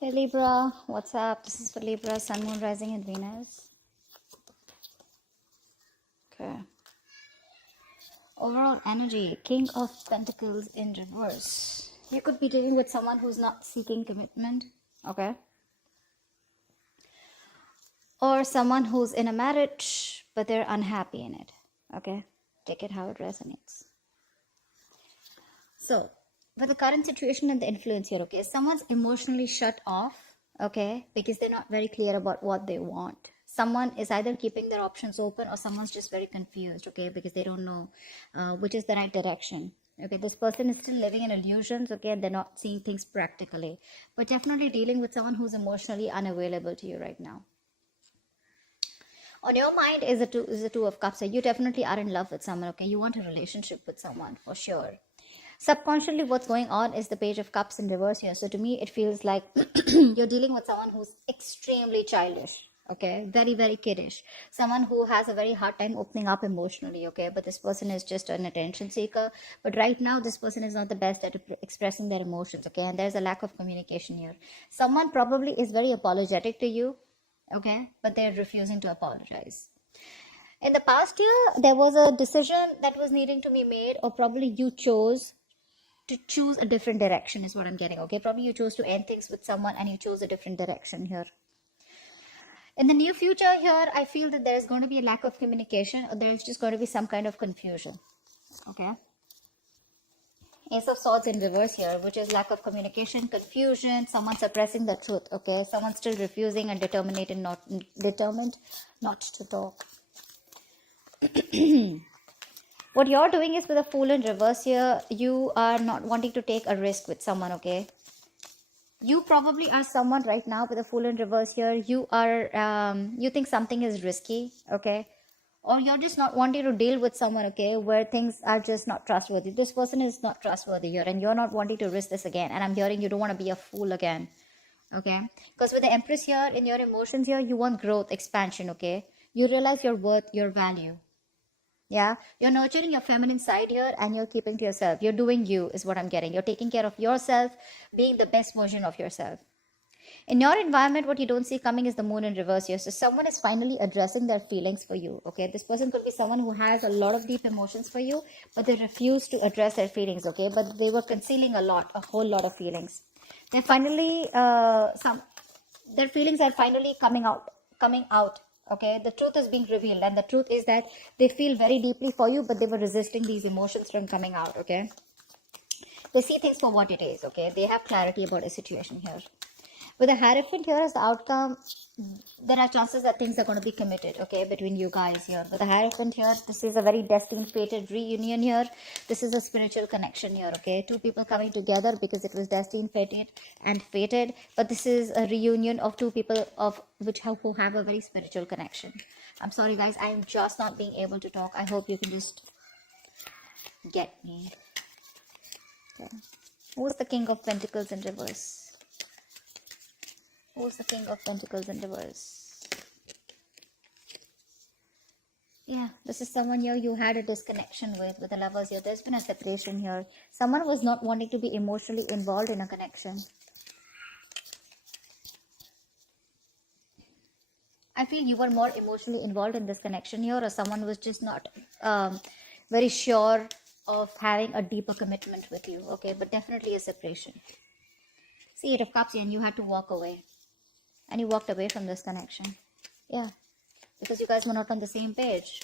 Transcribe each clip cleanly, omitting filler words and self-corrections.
Hey Libra, what's up? This is for Libra, Sun, Moon, Rising, and Venus. Okay. Overall energy, King of Pentacles in reverse. You could be dealing with someone who's not seeking commitment, okay? Or someone who's in a marriage, but they're unhappy in it, okay? Take it how it resonates. So, with the current situation and the influence here, okay, someone's emotionally shut off, okay, because they're not very clear about what they want. Someone is either keeping their options open or someone's just very confused, okay, because they don't know which is the right direction. Okay, this person is still living in illusions, okay, and they're not seeing things practically, but definitely dealing with someone who's emotionally unavailable to you right now. On your mind is the two of cups. So you definitely are in love with someone, okay, you want a relationship with someone for sure. Subconsciously, what's going on is the page of cups in reverse here. So to me, it feels like you're dealing with someone who's extremely childish, okay, very, very kiddish, someone who has a very hard time opening up emotionally, okay, but this person is just an attention seeker. But right now, this person is not the best at expressing their emotions, okay, and there's a lack of communication here. Someone probably is very apologetic to you, okay, but they're refusing to apologize. In the past year, there was a decision that was needing to be made, or probably you chose to choose a different direction, is what I'm getting, okay? Probably you chose to end things with someone and you chose a different direction here. In the near future here, I feel that there's going to be a lack of communication, or there's just going to be some kind of confusion, okay? Ace of Swords in reverse here, which is lack of communication, confusion, someone suppressing the truth, okay? Someone still refusing and determined not to talk. What you're doing is with a Fool in reverse here, you are not wanting to take a risk with someone, okay? You probably are someone right now with a Fool in reverse here. You are, you think something is risky, okay? Or you're just not wanting to deal with someone, okay, where things are just not trustworthy. This person is not trustworthy here, and you're not wanting to risk this again. And I'm hearing you don't want to be a fool again, okay? Because with the Empress here, in your emotions here, you want growth, expansion, okay? You realize your worth, your value. Yeah, you're nurturing your feminine side here and you're keeping to yourself. You're doing you, is what I'm getting. You're taking care of yourself, being the best version of yourself. In your environment, what you don't see coming is the Moon in reverse here. So someone is finally addressing their feelings for you, okay? This person could be someone who has a lot of deep emotions for you, but they refuse to address their feelings, okay? But they were concealing a whole lot of feelings. They're finally, their feelings are finally coming out, okay? The truth is being revealed, and the truth is that they feel very deeply for you, but they were resisting these emotions from coming out, okay? They see things for what it is, okay? They have clarity about a situation here. With the Hierophant here as the outcome, there are chances that things are going to be committed, okay, between you guys here. With the Hierophant here, this is a very destined, fated reunion here. This is a spiritual connection here, okay? Two people coming together because it was destined, fated. But this is a reunion of two people who have a very spiritual connection. I'm sorry, guys. I am just not being able to talk. I hope you can just get me. Okay. Who's the King of Pentacles in reverse? Who's the King of Pentacles in reverse? Yeah, this is someone here you had a disconnection with the Lovers here. There's been a separation here. Someone was not wanting to be emotionally involved in a connection. I feel you were more emotionally involved in this connection here, or someone was just not very sure of having a deeper commitment with you, okay? But definitely a separation. See, Eight of Cups, and you had to walk away. And you walked away from this connection. Yeah, because you guys were not on the same page.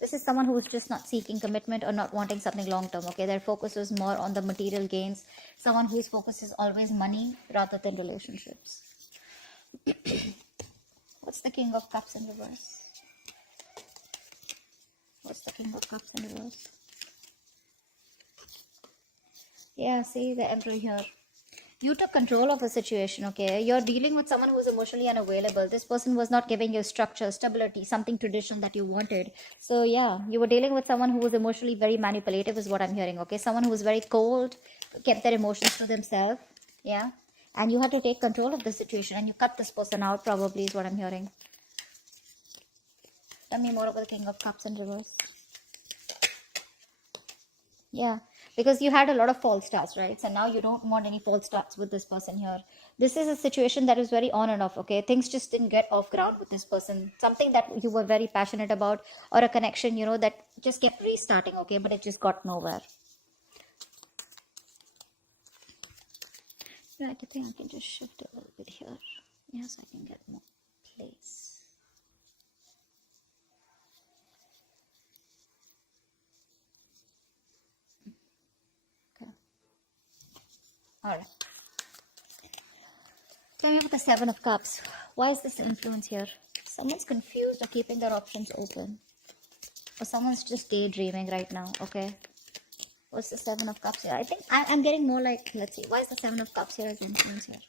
This is someone who's just not seeking commitment or not wanting something long term, okay? Their focus was more on the material gains. Someone whose focus is always money rather than relationships. What's the King of Cups in reverse? What's the King of Cups in reverse? Yeah, see the Emperor here. You took control of the situation, okay? You're dealing with someone who's emotionally unavailable. This person was not giving you structure, stability, something traditional that you wanted. So yeah, you were dealing with someone who was emotionally very manipulative is what I'm hearing, okay? Someone who was very cold, kept their emotions to themselves, yeah? And you had to take control of the situation and you cut this person out probably is what I'm hearing. Tell me more about the King of Cups in reverse. Yeah, because you had a lot of false starts, right? So now you don't want any false starts with this person here. This is a situation that is very on and off, okay? Things just didn't get off ground with this person. Something that you were very passionate about, or a connection, that just kept restarting, okay? But it just got nowhere. Right, I think I can just shift a little bit here. Yes, I can get more place. Okay. All right. Tell me about the Seven of Cups. Why is this influence here? Someone's confused or keeping their options open. Or someone's just daydreaming right now, okay? What's the Seven of Cups here? I think I'm getting more like, let's see, why is the Seven of Cups here as influence here?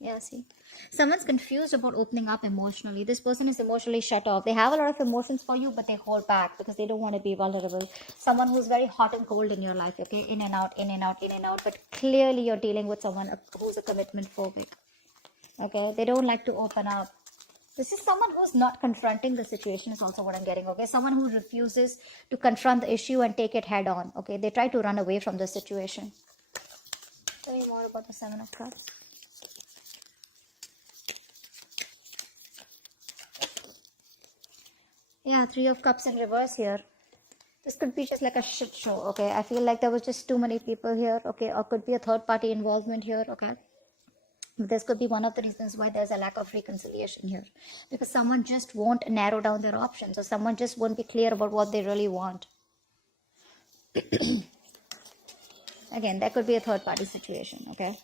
Yeah, see. Someone's confused about opening up emotionally. This person is emotionally shut off. They have a lot of emotions for you, but they hold back because they don't want to be vulnerable. Someone who's very hot and cold in your life, okay? In and out, in and out, in and out. But clearly you're dealing with someone who's a commitment phobic. Okay? They don't like to open up. This is someone who's not confronting the situation is also what I'm getting, okay? Someone who refuses to confront the issue and take it head on, okay? They try to run away from the situation. Tell me more about the Seven of Cups. Yeah, Three of Cups in reverse here. This could be just like a shit show, okay? I feel like there was just too many people here, okay? Or could be a third party involvement here, okay? This could be one of the reasons why there's a lack of reconciliation here. Because someone just won't narrow down their options, or someone just won't be clear about what they really want. Again, that could be a third party situation, okay?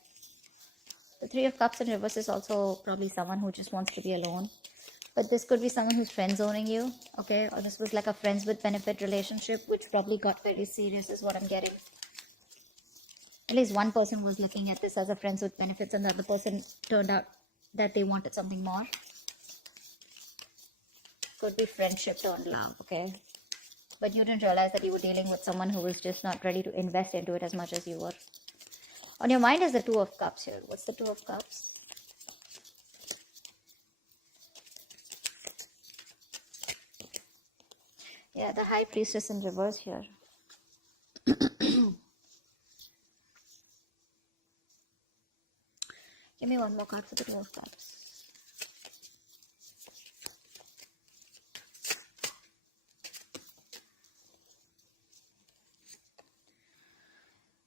The Three of Cups in reverse is also probably someone who just wants to be alone. But this could be someone who's friend zoning you, okay? Or this was like a friends with benefit relationship, which probably got very serious is what I'm getting. At least one person was looking at this as a friends with benefits, and the other person turned out that they wanted something more. Could be friendship turned love, okay? But you didn't realize that you were dealing with someone who was just not ready to invest into it as much as you were. On your mind is the Two of Cups here. What's the Two of Cups? Yeah, the High Priestess in reverse here. Give me one more card for the Two of Cups.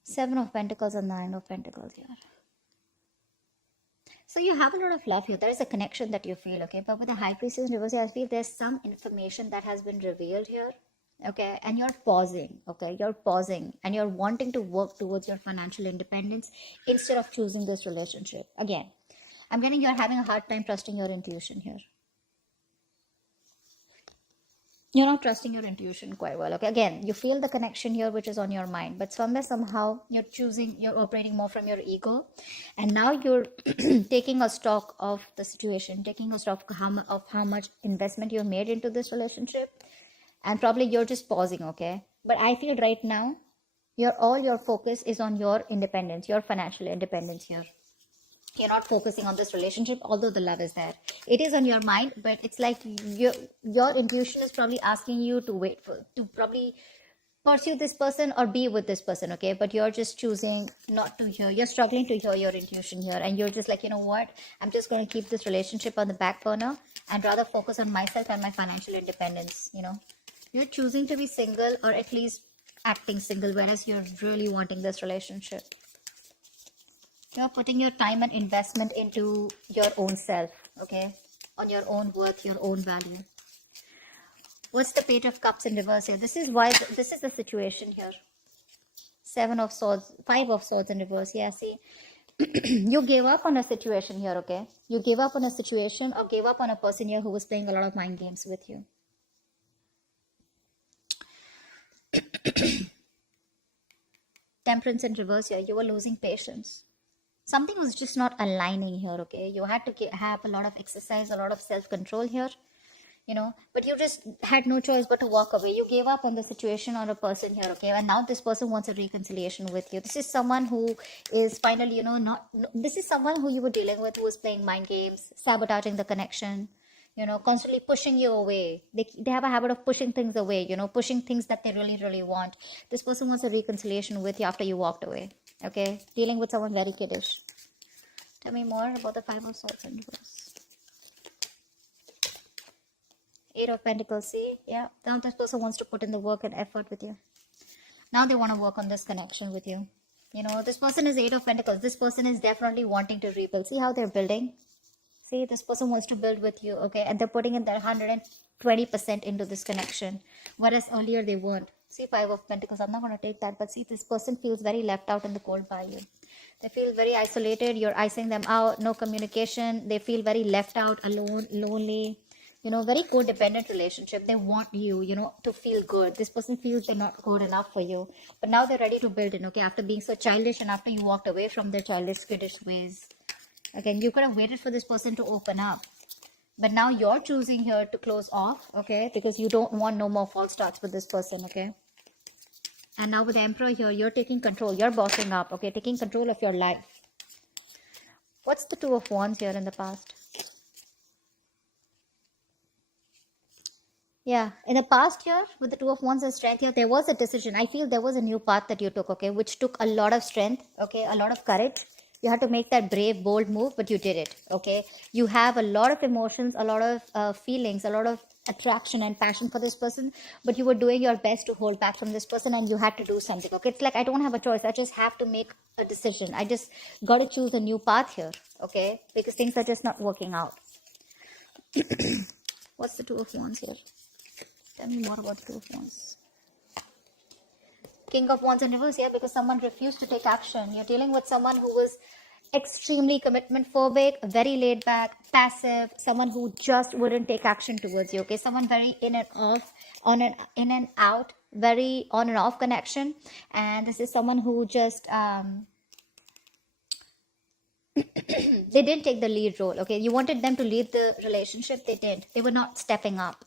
Seven of Pentacles and Nine of Pentacles here. So you have a lot of love here. There is a connection that you feel, okay? But with the High Priestess in reverse, I feel there's some information that has been revealed here, okay? And you're pausing, okay? You're pausing and you're wanting to work towards your financial independence instead of choosing this relationship. Again, I'm getting you're having a hard time trusting your intuition here. You're not trusting your intuition quite well, okay? Again, you feel the connection here, which is on your mind, but somewhere, somehow, you're operating more from your ego, and now you're taking a stock of the situation, taking a stock of how much investment you've made into this relationship, and probably you're just pausing, okay? But I feel right now, all your focus is on your independence, your financial independence here. You're not focusing on this relationship, although the love is there. It is on your mind, but it's like your intuition is probably asking you to probably pursue this person or be with this person, okay? But you're just choosing not to hear. You're struggling to hear your intuition here, and you're just like, you know what? I'm just going to keep this relationship on the back burner and rather focus on myself and my financial independence, You're choosing to be single, or at least acting single, whereas you're really wanting this relationship. You're putting your time and investment into your own self, okay? On your own worth, your own value. What's the Page of Cups in reverse here? This is the situation here. Seven of Swords, Five of Swords in reverse. Yeah, see? You gave up on a situation here, okay? You gave up on a situation or gave up on a person here who was playing a lot of mind games with you. Temperance in reverse here. You were losing patience. Something was just not aligning here, okay? You had to have a lot of exercise, a lot of self-control here, but you just had no choice but to walk away. You gave up on the situation or a person here, okay? And now this person wants a reconciliation with you. This is someone who is finally, this is someone who you were dealing with who was playing mind games, sabotaging the connection, constantly pushing you away. They have a habit of pushing things away, pushing things that they really, really want. This person wants a reconciliation with you after you walked away, okay? Dealing with someone very kiddish. Tell me more about the Five of Swords in reverse. Eight of Pentacles, see? Yeah, now this person wants to put in the work and effort with you. Now they want to work on this connection with you. This person is Eight of Pentacles. This person is definitely wanting to rebuild. See how they're building? See, this person wants to build with you, okay? And they're putting in their 120% into this connection. Whereas earlier they weren't. See, Five of Pentacles. I'm not going to take that. But see, this person feels very left out in the cold by you. They feel very isolated. You're icing them out. No communication. They feel very left out, alone, lonely. Very codependent relationship. They want you, to feel good. This person feels they're not good enough for you. But now they're ready to build in, okay? After being so childish and after you walked away from their childish, kiddish ways. Again, you could have waited for this person to open up. But now you're choosing here to close off, okay? Because you don't want no more false starts with this person, okay? And now with the Emperor here, you're taking control. You're bossing up, okay? Taking control of your life. What's the Two of Wands here in the past? Yeah, in the past year, with the Two of Wands and Strength here, there was a decision. I feel there was a new path that you took, okay? Which took a lot of strength, okay? A lot of courage. You had to make that brave, bold move, but you did it, okay? You have a lot of emotions, a lot of feelings, a lot of attraction and passion for this person, but you were doing your best to hold back from this person and you had to do something, okay? It's like, I don't have a choice. I just have to make a decision. I just got to choose a new path here, okay? Because things are just not working out. What's the Two of Wands here? Tell me more about the Two of Wands. King of Wands in reverse, yeah, because someone refused to take action. You're dealing with someone who was extremely commitment phobic, very laid back, passive, someone who just wouldn't take action towards you, okay? Someone very in and off, in and out, very on and off connection. And this is someone who just, they didn't take the lead role, okay? You wanted them to lead the relationship, they didn't. They were not stepping up.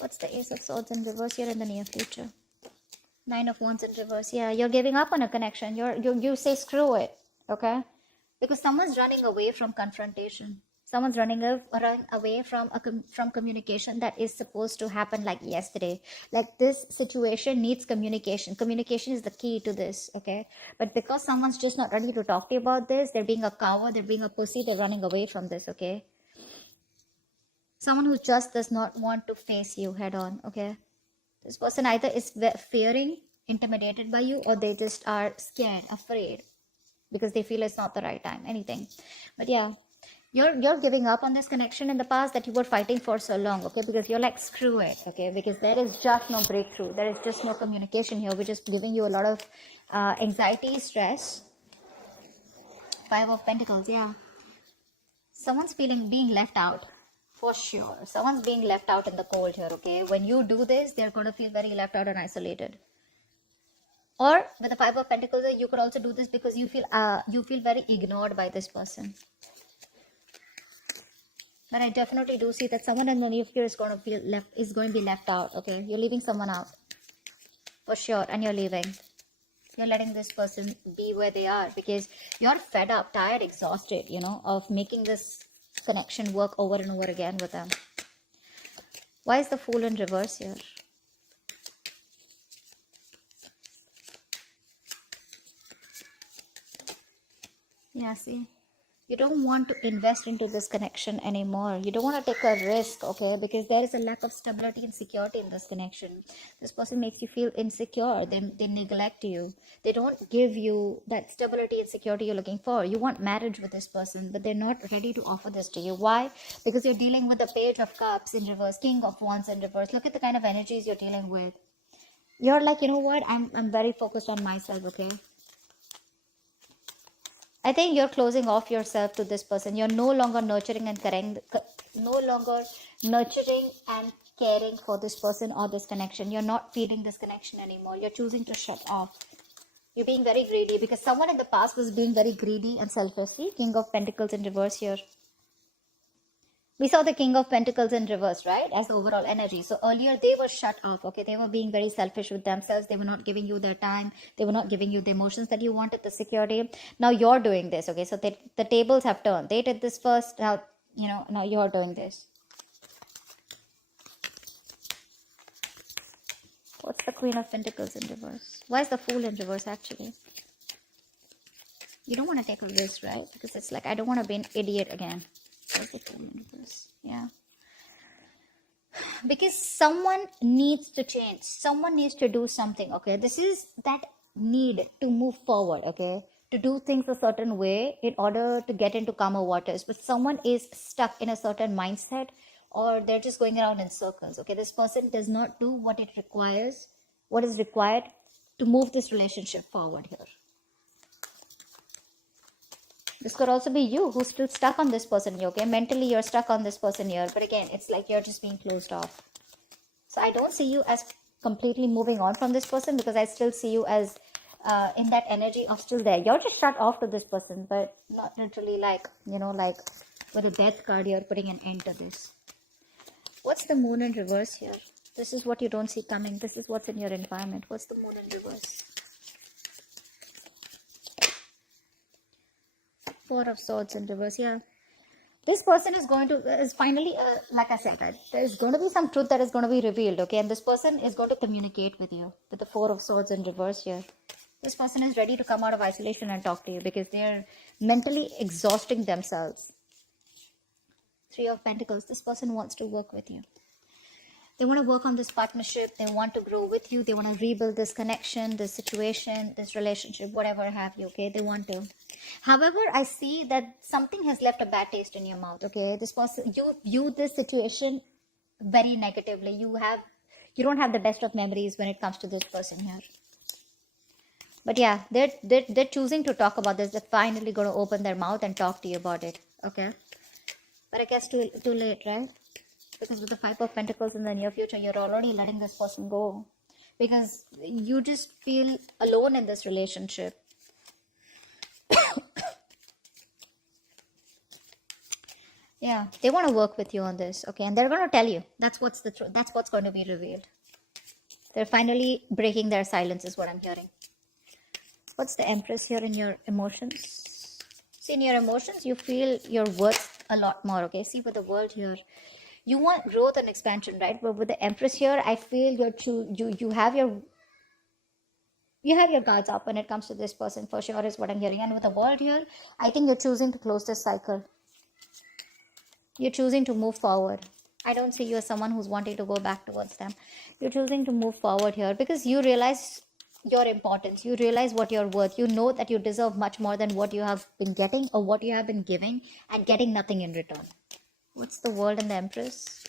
What's the Ace of Swords in reverse here in the near future? Nine of Wands in reverse. Yeah, you're giving up on a connection. You say screw it, okay? Because someone's running away from confrontation. Someone's running away from communication that is supposed to happen like yesterday. Like this situation needs communication. Communication is the key to this, okay? But because someone's just not ready to talk to you about this, they're being a coward, they're being a pussy, they're running away from this, okay? Someone who just does not want to face you head on, okay? This person either is fearing, intimidated by you, or they just are scared, afraid, because they feel it's not the right time, anything. But yeah, you're giving up on this connection in the past that you were fighting for so long, okay? Because you're like, screw it, okay? Because there is just no breakthrough. There is just no communication here, which is giving you a lot of anxiety, stress. Five of Pentacles, yeah. Someone's being left out. For sure. Someone's being left out in the cold here, okay? When you do this, they're going to feel very left out and isolated. Or with the Five of Pentacles, you could also do this because you feel very ignored by this person. But I definitely do see that someone in the near future is going to be left out, okay? You're leaving someone out. For sure. And you're leaving. You're letting this person be where they are because you're fed up, tired, exhausted, of making this connection work over and over again with them. Why is the Fool in reverse here? Yeah, see, you don't want to invest into this connection anymore. You don't want to take a risk, okay? Because there is a lack of stability and security in this connection. This person makes you feel insecure. They neglect you. They don't give you that stability and security you're looking for. You want marriage with this person, but they're not ready to offer this to you. Why? Because you're dealing with the Page of Cups in reverse, King of Wands in reverse. Look at the kind of energies you're dealing with. You're like, you know what? I'm very focused on myself, okay? I think you're closing off yourself to this person. You're no longer nurturing and caring for this person or this connection. You're not feeling this connection anymore. You're choosing to shut off. You're being very greedy because someone in the past was being very greedy and selfish. See, King of Pentacles in reverse here. We saw the King of Pentacles in reverse, right? As the overall energy. So earlier they were shut off, okay? They were being very selfish with themselves. They were not giving you their time. They were not giving you the emotions that you wanted, the security. Now you're doing this, okay? So the tables have turned. They did this first. Now, now you're doing this. What's the Queen of Pentacles in reverse? Why is the Fool in reverse, actually? You don't want to take a risk, right? Because it's like, I don't want to be an idiot again. What's the Fool in reverse? Yeah. Because someone needs to change. Someone needs to do something, okay? This is that need to move forward, okay? To do things a certain way in order to get into calmer waters. But someone is stuck in a certain mindset, or they're just going around in circles, okay? This person does not do what it requires, what is required to move this relationship forward here. This could also be you who's still stuck on this person here, okay? Mentally, you're stuck on this person here. But again, it's like you're just being closed off. So I don't see you as completely moving on from this person, because I still see you as in that energy of still there. You're just shut off to this person, but not literally like, like with a death card, you're putting an end to this. What's the Moon in reverse here? This is what you don't see coming. This is what's in your environment. What's the Moon in reverse? Four of Swords in reverse. Yeah, this person is finally like I said, right? There's going to be some truth that is going to be revealed, okay? And this person is going to communicate with you with the Four of Swords in reverse here. This person is ready to come out of isolation and talk to you, because they're mentally exhausting themselves. Three of Pentacles. This person wants to work with you. They want to work on this partnership. They want to grow with you. They want to rebuild this connection, this situation, this relationship, whatever have you, okay? They want to. However, I see that something has left a bad taste in your mouth, okay? This person, you view this situation very negatively. You don't have the best of memories when it comes to this person here. But yeah, they're choosing to talk about this. They're finally going to open their mouth and talk to you about it, okay? But I guess too late, right? Because with the Five of Pentacles in the near future, you're already letting this person go. Because you just feel alone in this relationship. Yeah, they want to work with you on this, okay? And they're going to tell you. That's what's the truth. That's what's going to be revealed. They're finally breaking their silence is what I'm hearing. What's the Empress here in your emotions? See, in your emotions, you feel your worth a lot more, okay? See, with the World here, you want growth and expansion, right? But with the Empress here, I feel you have your guards up when it comes to this person, for sure, is what I'm hearing. And with the World here, I think you're choosing to close this cycle. You're choosing to move forward. I don't see you as someone who's wanting to go back towards them. You're choosing to move forward here because you realize your importance. You realize what you're worth. You know that you deserve much more than what you have been getting or what you have been giving and getting nothing in return. What's the World and the Empress?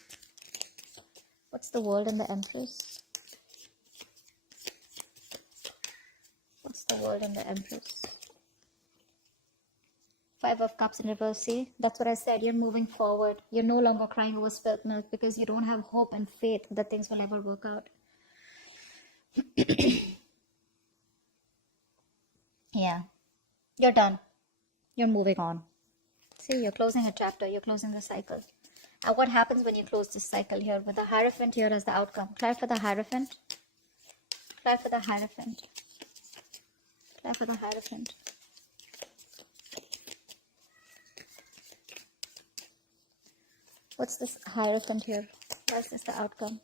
What's the World and the Empress? What's the World and the Empress? Five of Cups in reverse. See, that's what I said. You're moving forward. You're no longer crying over spilt milk because you don't have hope and faith that things will ever work out. Yeah, you're done. You're moving on. See, you're closing a chapter. You're closing the cycle. And what happens when you close this cycle here with the Hierophant here as the outcome? Try for the Hierophant. Try for the Hierophant. Try for the Hierophant. What's this Hierophant here? Why is this the outcome?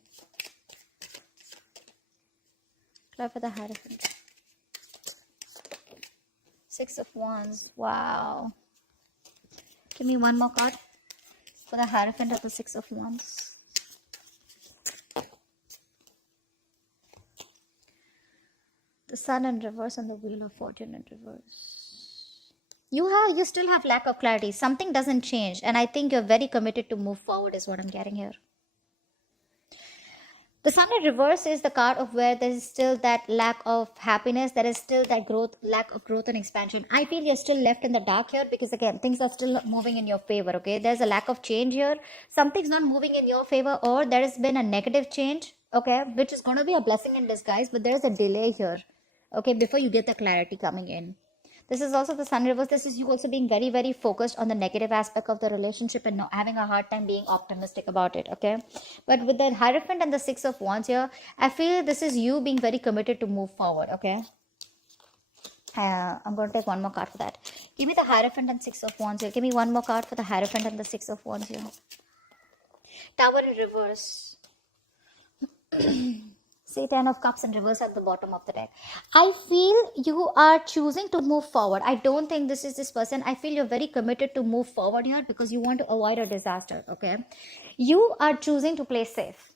Try for the Hierophant. Six of Wands. Wow. Give me one more card for the Hierophant of the Six of Wands. The Sun in reverse and the Wheel of Fortune in reverse. You still have lack of clarity. Something doesn't change. And I think you're very committed to move forward is what I'm getting here. The Sun in reverse is the card of where there is still that lack of happiness. There is still that lack of growth and expansion. I feel you're still left in the dark here because, again, things are still not moving in your favor, okay? There's a lack of change here. Something's not moving in your favor, or there has been a negative change, okay? Which is going to be a blessing in disguise, but there's a delay here, okay? Before you get the clarity coming in. This is also the sun reverse. This is you also being very, very focused on the negative aspect of the relationship and not having a hard time being optimistic about it. Okay. But with the Hierophant and the Six of Wands here, I feel this is you being very committed to move forward. Okay. I'm going to take one more card for that. Give me the Hierophant and Six of Wands here. Give me one more card for the Hierophant and the Six of Wands here. Tower in reverse. Say 10 of Cups in reverse at the bottom of the deck. I feel you are choosing to move forward. I don't think this is this person. I feel you're very committed to move forward here because you want to avoid a disaster. Okay. You are choosing to play safe.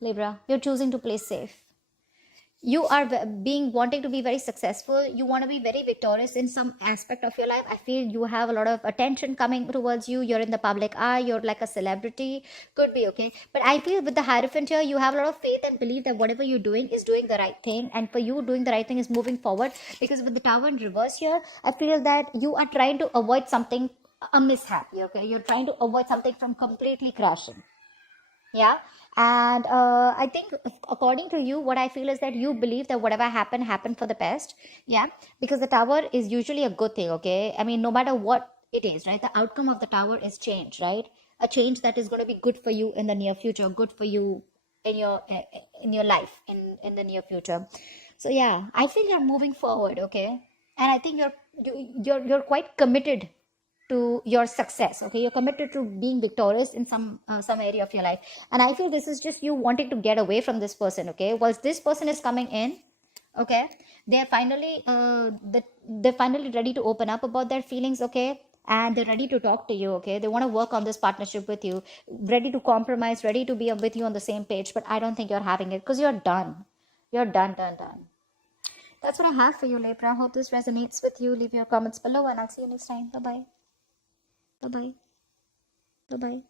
Libra, you're choosing to play safe. You are wanting to be very successful. You want to be very victorious in some aspect of your life. I feel you have a lot of attention coming towards you. You're in the public eye. You're like a celebrity. Could be, okay. But I feel with the Hierophant here, you have a lot of faith and belief that whatever you're doing is doing the right thing. And for you, doing the right thing is moving forward. Because with the Tower in reverse here, I feel that you are trying to avoid something, a mishap. Okay. You're trying to avoid something from completely crashing. Yeah. And I think according to you, what I feel is that you believe that whatever happened for the best. Yeah. Because the Tower is usually a good thing. Okay. I mean, no matter what it is, right, the outcome of the Tower is change, right? A change that is going to be good for you in the near future, good for you in your life in the near future. So yeah, I feel you're moving forward. Okay. And I think you're quite committed to your success. Okay, you're committed to being victorious in some area of your life. And I feel this is just you wanting to get away from this person. Okay, once this person is coming in, okay, they're finally they're finally ready to open up about their feelings. Okay, and they're ready to talk to you. Okay, they want to work on this partnership with you, ready to compromise, ready to be with you on the same page. But I don't think you're having it because you're done. You're done. That's what I have for you, Libra. Hope this resonates with you. Leave your comments below and I'll see you next time. Bye bye. Bye bye. Bye bye.